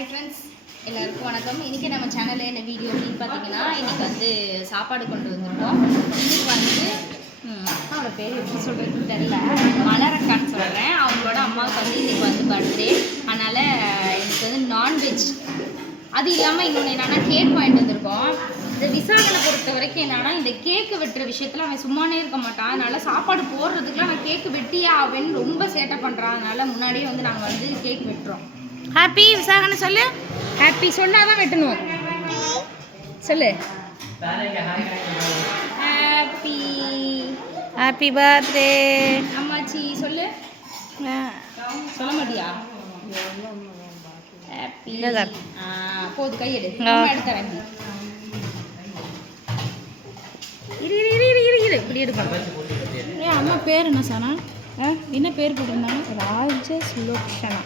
Hi friends, எல்லாருக்கும் வணக்கம். இன்றைக்கி நம்ம சேனலில் என்ன வீடியோ அப்படின்னு பார்த்தீங்கன்னா, இன்றைக்கி வந்து சாப்பாடு கொண்டு வந்திருக்கோம். இன்றைக்கி வந்து அவரோட பேர் எப்படி சொல்கிறதுன்னு தெரியல, மலரக்கான்னு சொல்கிறேன். அவங்களோட அம்மாவுக்கு வந்து இன்றைக்கி வந்து பர்த்டே. அதனால் எனக்கு வந்து நான்வெஜ், அது இல்லாமல் இன்னொன்று என்னென்னா கேக் வாங்கிட்டு வந்திருக்கோம். இந்த விசாகனை பொறுத்த வரைக்கும் என்னென்னா, இந்த கேக்கு வெட்டுற விஷயத்தில் அவன் சும்மானே இருக்க மாட்டான். அதனால் சாப்பாடு போடுறதுக்குலாம் அவன் கேக்கு வெட்டியே ஆவேன்னு ரொம்ப சேட்டை பண்ணுறான். அதனால் முன்னாடியே வந்து நாங்கள் வந்து கேக் வெட்டுறோம். ஹாப்பி விசாகனை சொல்லு. ஹாப்பி சொன்னால் தான் வெட்டணும். சொல்லு. ஹாப்பி ஹாப்பி பர்த்டே அம்மாச்சி சொல்லு. சொல்ல மாட்டியா? ஹாப்பி போது கையெடு எடுத்துறேன். இப்படி எடுக்கணும். ஏன் அம்மா பேர் என்ன சானா? என்ன பேர் போட்டிருந்தாங்க? ராஜசுலோக்ஷனா.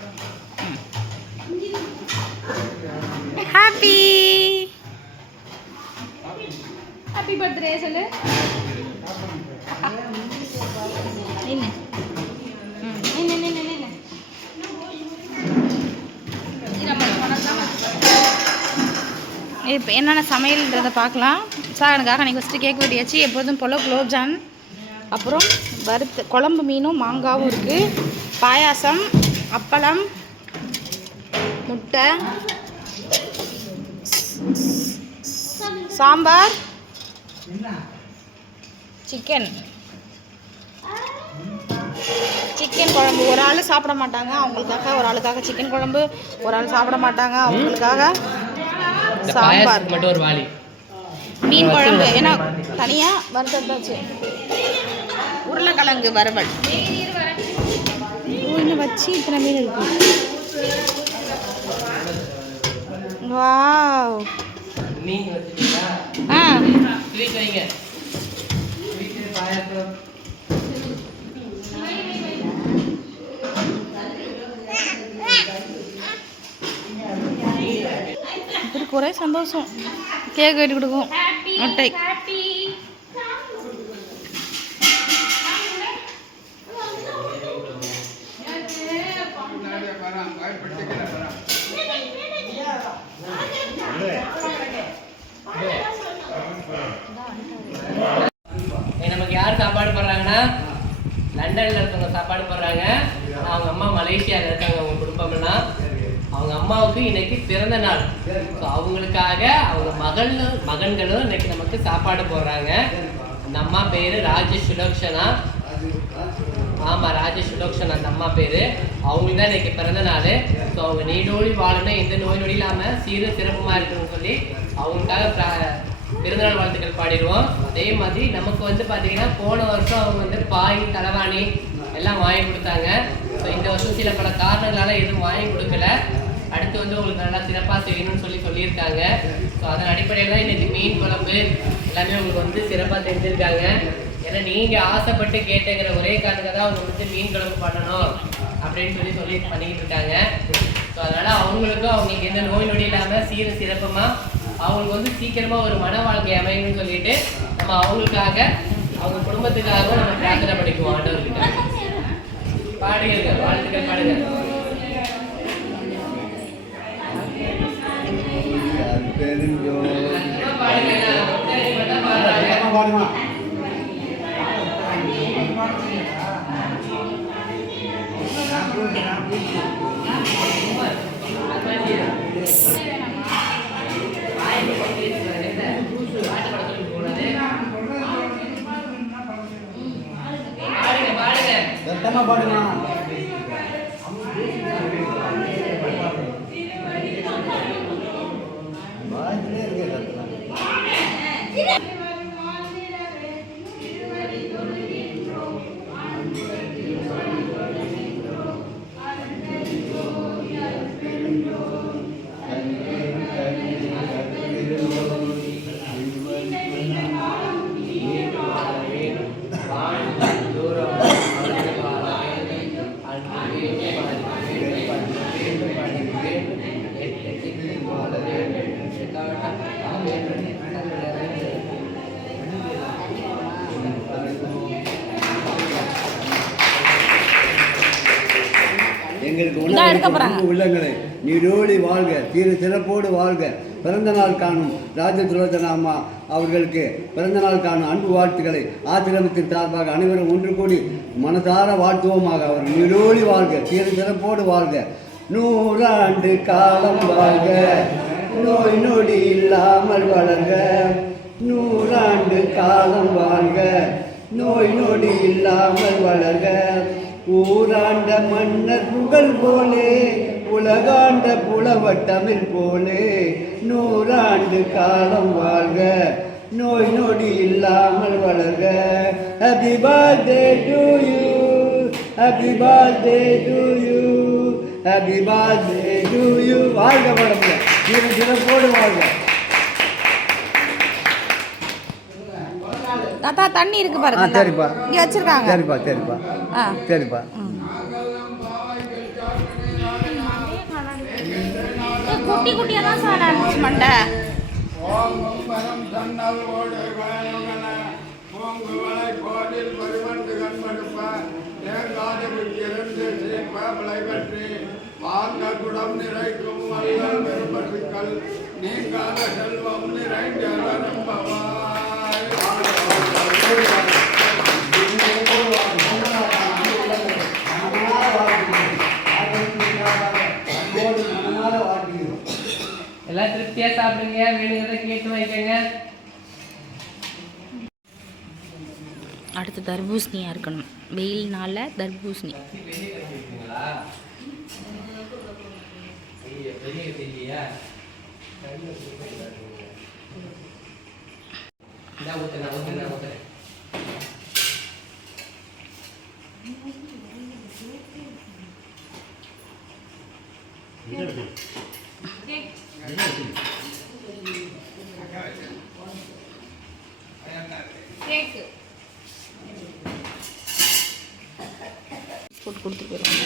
ஹாப்பி ஹாப்பி பர்த்டே சொல்லு. என்ன இப்போ என்னென்ன சமையல்ன்றதை பார்க்கலாம். சாகனுக்காக அன்றைக்கி ஃபஸ்ட்டு கேக் வெட்டியாச்சு. எப்போதும் போல் குலோப்ஜான், அப்புறம் வறுத்து குழம்பு மீனும் மாங்காவும் இருக்குது. பாயாசம், அப்பளம், முட்டை, சாம்பார், சிக்கன் குழம்பு. ஒரு ஆள் சாப்பிட மாட்டாங்க, அவங்களுக்காக. ஒரு ஆளுக்காக சிக்கன் குழம்பு, ஒரு ஆள் சாப்பிட மாட்டாங்க, அவங்களுக்காக சாம்பார், மட்டும் ஒரு வாளி மீன் குழம்பு. ஏன்னா தனியாக வறுத்தாச்சு. உருளைக்கிழங்கு வறுவல். இன்னும் வச்சு இத்தனை மீன் இருக்கு. வாவ். இப்படி ஒரே சந்தோஷம். கேக் வெட்டி கொடுக்கும். முட்டை நமக்கு யார் சாப்பாடு போடுறாங்கன்னா, லண்டன்ல இருக்கவங்க சாப்பாடு போடுறாங்க. அவங்க அம்மா மலேசியாவில் இருக்காங்க. அவங்க குடும்பம்னா அவங்க அம்மாவுக்கு இன்னைக்கு பிறந்த நாள். ஸோ அவங்களுக்காக அவங்க மகன்களும் இன்னைக்கு நமக்கு சாப்பாடு போடுறாங்க. அந்த அம்மா பேரு ராஜசுலோக்ஷனா. ஆமாம், ராஜசுலோக்ஷனா அந்த அம்மா பேர். அவங்களுக்கு தான் இன்னைக்கு பிறந்த நாள். ஸோ அவங்க நீடோடி வாழணும், எந்த நோய் நொடி இல்லாமல் சீர சிறப்புமாக இருக்கணும்னு சொல்லி அவங்களுக்காக பிறந்தநாள் வாழ்த்துக்கள் பாடிடுவோம். அதே மாதிரி நமக்கு வந்து பார்த்தீங்கன்னா, போன வருஷம் அவங்க வந்து பாய், தலைவாணி எல்லாம் வாங்கி கொடுத்தாங்க. ஸோ இந்த வருஷம் சில பல காரணங்களால் எதுவும் வாங்கி கொடுக்கல. அடுத்து வந்து உங்களுக்கு நல்லா சிறப்பாக செய்யணும்னு சொல்லியிருக்காங்க. ஸோ அதன் அடிப்படையில் தான் இன்னைக்கு மீன் குழம்பு எல்லாமே உங்களுக்கு வந்து சிறப்பாக செஞ்சுருக்காங்க. ஏன்னா நீங்கள் ஆசைப்பட்டு கேட்டுங்கிற ஒரே காரணத்துக்காக தான் அவங்க வந்து மீன் குழம்பு பண்ணணும் அப்படின்னு சொல்லி பண்ணிக்கிட்டு இருக்காங்க. ஸோ அதனால் அவங்களுக்கு எந்த நோய் நொடி இல்லாமல் சீர சிறப்பமாக அவங்களுக்கு வந்து சீக்கிரமாக ஒரு மன வாழ்க்கை அமையணும்னு சொல்லிட்டு நம்ம அவங்களுக்காக, அவங்க குடும்பத்துக்காகவும் நம்ம பிரார்த்தனை பண்ணிக்குவோம் ஆண்டவர்கிட்ட. பாடுங்க, வாழ்த்துக்கள் பாடுங்க. எங்களுக்கு உள்ளங்களே நீடோடி வாழ்க, சிறப்போடு வாழ்க. பிறந்த நாள் காணும் ராஜதுலோச்சனா அம்மா அவர்களுக்கு பிறந்த நாள் காணும் அன்பு வாழ்த்துக்களை ஆசிரமத்தின் சார்பாக அனைவரும் ஒன்று கூடி மனதார வாழ்த்துவோமாக. அவர் நீடோடி வாழ்க, சிறப்போடு வாழ்க. 100 ஆண்டு காலம் வாழ்க, நோய் நொடி இல்லாமல் வளர்க. 100 ஆண்டு காலம் வாழ்க, நோய் நொடி இல்லாமல் வளர்க. ஊராண்ட மன்னர் புகழ் போலே, உலகாண்ட புலவர் தமிழ் போலே. 100 ஆண்டு காலம் வாழ்க, நோய் நொடி இல்லாமல் வளர்க. Happy birthday to you, happy birthday to you, happy birthday to you. வாழ்க வளமுடன், சிறப்போடு வாழ்க. தாத்தா தண்ணி இருக்கு பாருங்க. சரிப்பா, இங்க வச்சிருக்காங்க. சரிப்பா சரிப்பா சரிப்பா. குட்டி குட்டியா தான் சார் அனுப்பிச்சு மண்டை. குடம் நிறைக்கும் வல்லல் பெருமசுக்கள் நீங்காத செல்வம் நிறைந்த நம்பவாய். எல்லாம் திருப்தியா சாப்பிடுங்க, வேணுங்கிறத கேட்டு வைக்கங்க. அடுத்து தர்பூசணியா இருக்கணும், வெயில்னால தர்பூசணி. போட்டு கொடுத்துட்டு போயிடுவாங்க.